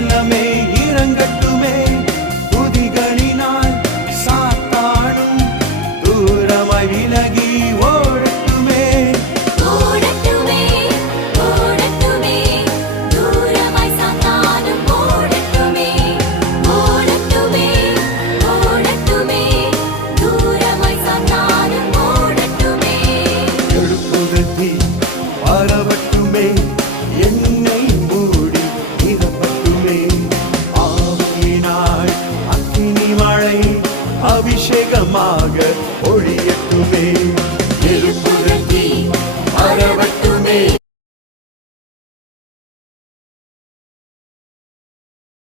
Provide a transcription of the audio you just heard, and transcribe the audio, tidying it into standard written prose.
வல்லமே இறங்கட்டுமே துதிகளினால் சாத்தானும் தூரமாய் விலகி ஓடட்டுமே ஓடட்டுமே ஓடட்டுமே தூரமாய் சாத்தானும் ஓடட்டுமே ஓடட்டுமே ஓடட்டுமே தூரமாய் சாத்தானும் ஓடட்டுமே எழுப்புதல் தீ பரவட்டுமே என்னை மூடி நிரப்பட்டுமே ஆவியினால் அக்கினி மழை அபிஷேகமாக